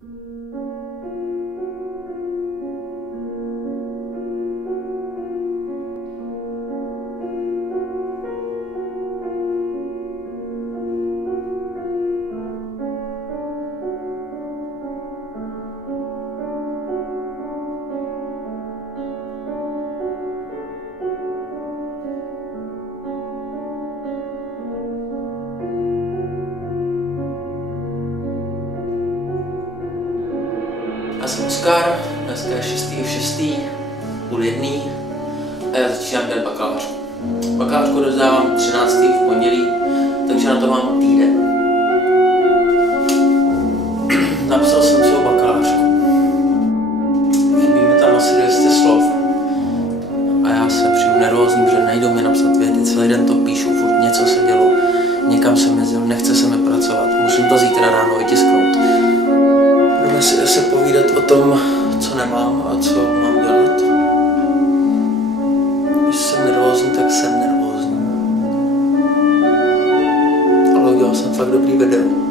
Já jsem Oskar, dneska je 6.6. půl jedný a já začínám dělat bakalářku. Bakalářku dozdávám 13. v pondělí, takže na to mám týden. Napsal jsem celou bakalářku. Chybí mi tam asi 200 slov. A já se přijdu nervózní, protože nejdou mi napsat věty, celý den to píšu, furt něco se dělo, někam jsem jezdil, nechce se mi pracovat, musím to zítra ráno vytisknout. Budeme si asi povídat o tom, co nemám a co mám dělat. Když jsem nervózní, tak jsem nervózní. Ale udělal jsem fakt dobrý video.